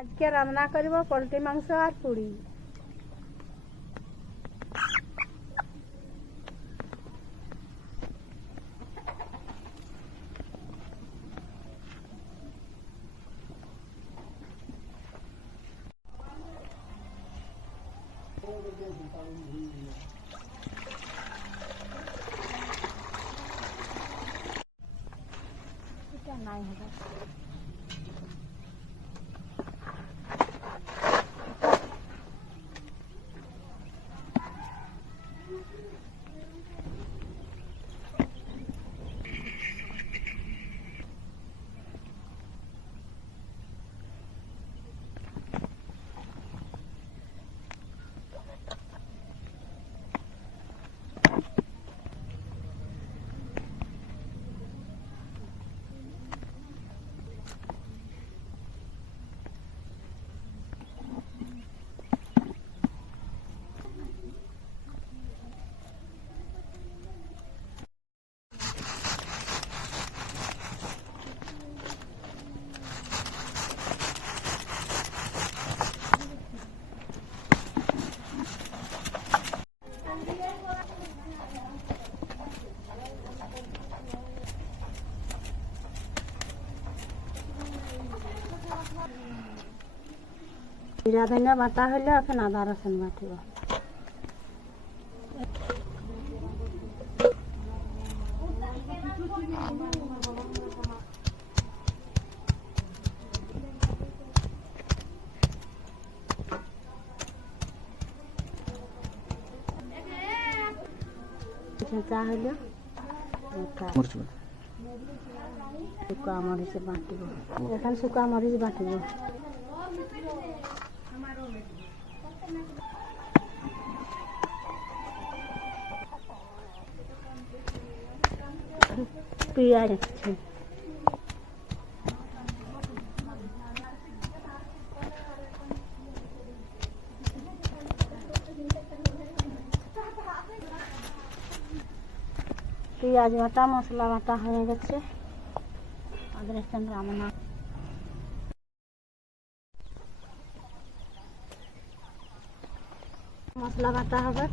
আজকে রান্না করব পোলট্রি মাংস আর পুরি। এটা নাই হবে। জিরা ধনিয়া বাটা হইলে এখন আদা রসুন বাটিব। চা হইলে শুকা মরিচ বাটিব। এখন শুকা মরিচ বাটিব। পেঁয়াজ আছে, পেঁয়াজ বাটা মশলা বাটা হয়ে গেছে। আদরের সঙ্গে রান্না মশলা বাটা হবে।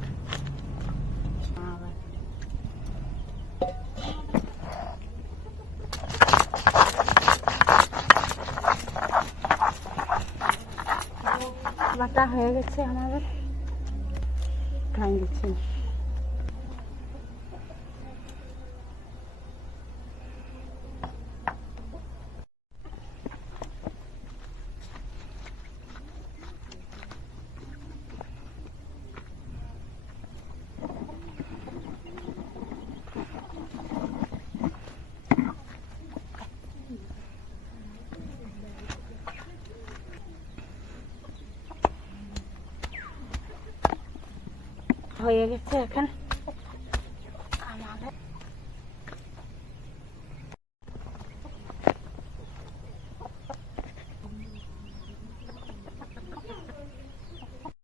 বাটা হয়ে গেছে আমাদের, খাই দিচ্ছি। হয়ে গেছে এখন আমাদের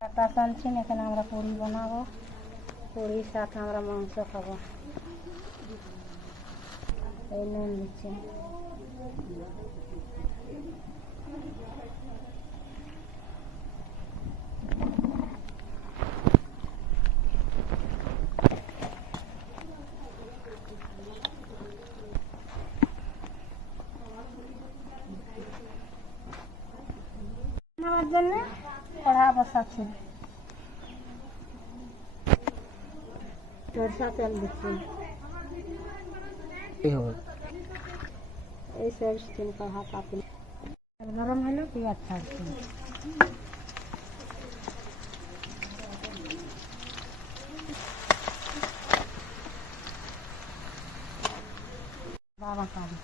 আটা টানছি। এখানে আমরা পুরি বানাবো, পুরির সাথে আমরা মাংস খাবো। এই নুন দিচ্ছি। আমার জন্য কড়া বসাচ্ছি, সরষা তেল দিচ্ছি। এই সরিষ তেল কড়া পাতি গরম হলে পেঁয়াজ ছাড়ছি। বাবা কারি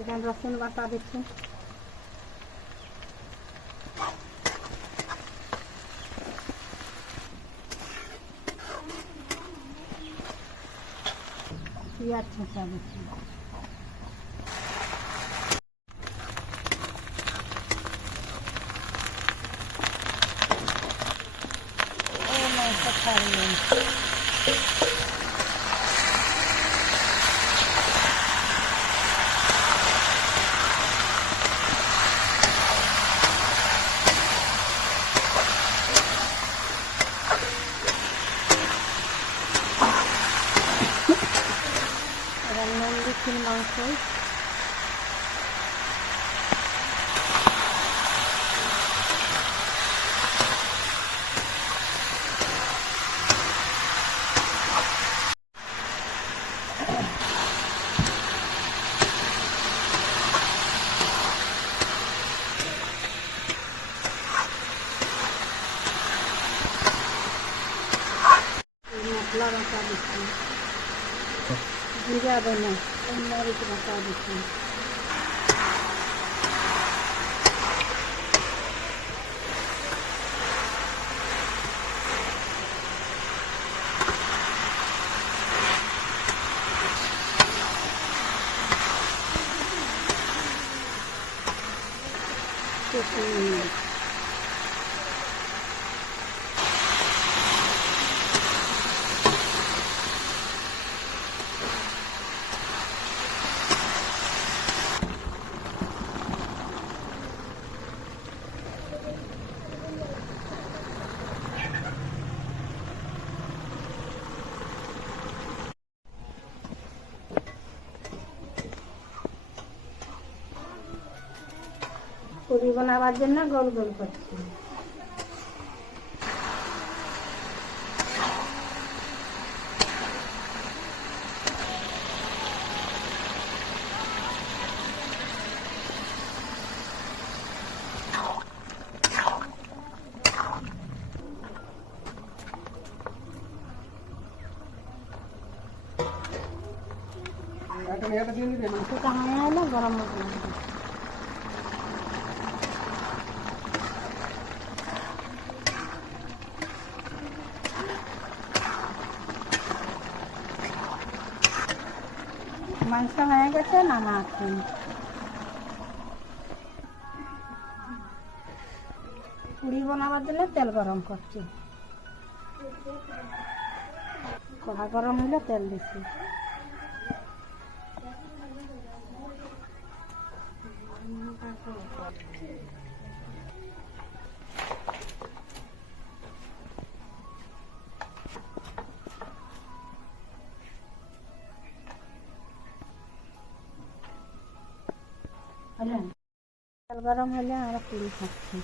এখানে রসুন বাটা দিচ্ছি। পেঁয়াজ ছেঁচা দিচ্ছি। পুরীর মাংসই। মশলা বাটা দিচ্ছি, জিরা দেনা, মরিচ বাটা দিচ্ছি। পুরি বানাবার জন্য গোল গোল করছি। মাংসটা হয়ে এলো, গরম মশলা দিবি। মাংস হয়ে গেছে, নামাচ্ছি। পুরি বানাবার জন্য তেল গরম করছি। কড়া গরম হলে তেল দিচ্ছি। তেল গরম হলে আমরা পুরি খাচ্ছি।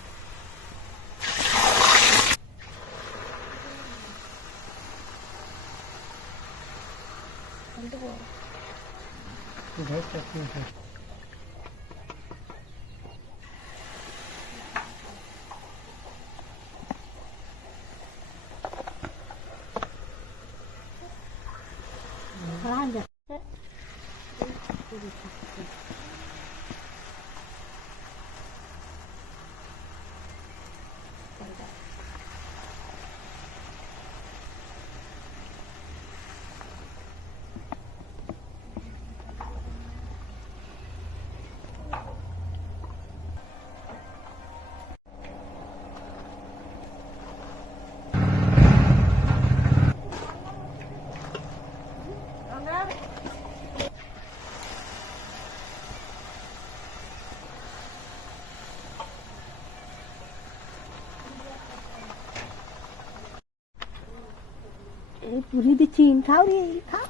এই পুরি দিচ্ছি, খাও রে, খাও।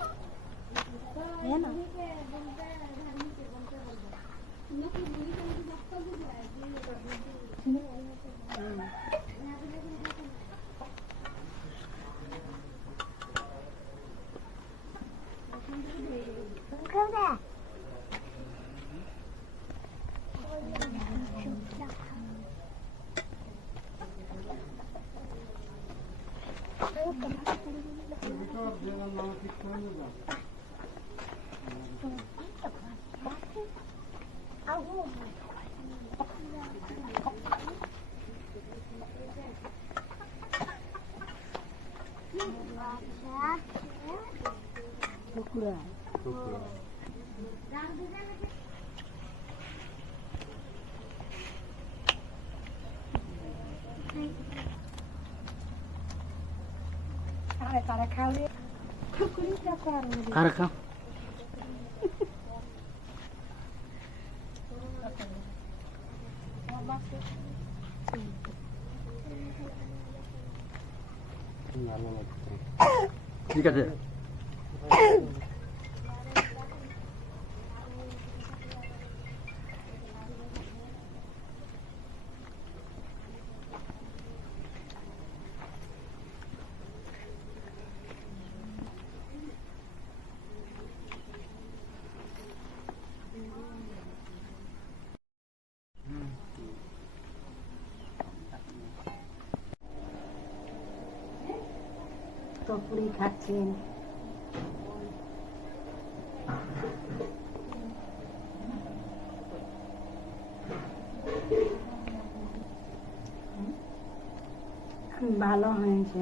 না কুকুরা কারা খাওয়া কুকুরিটা কারা খাও ঠিক আছে। পুরি খাচ্ছেন। ভালো হয়েছে।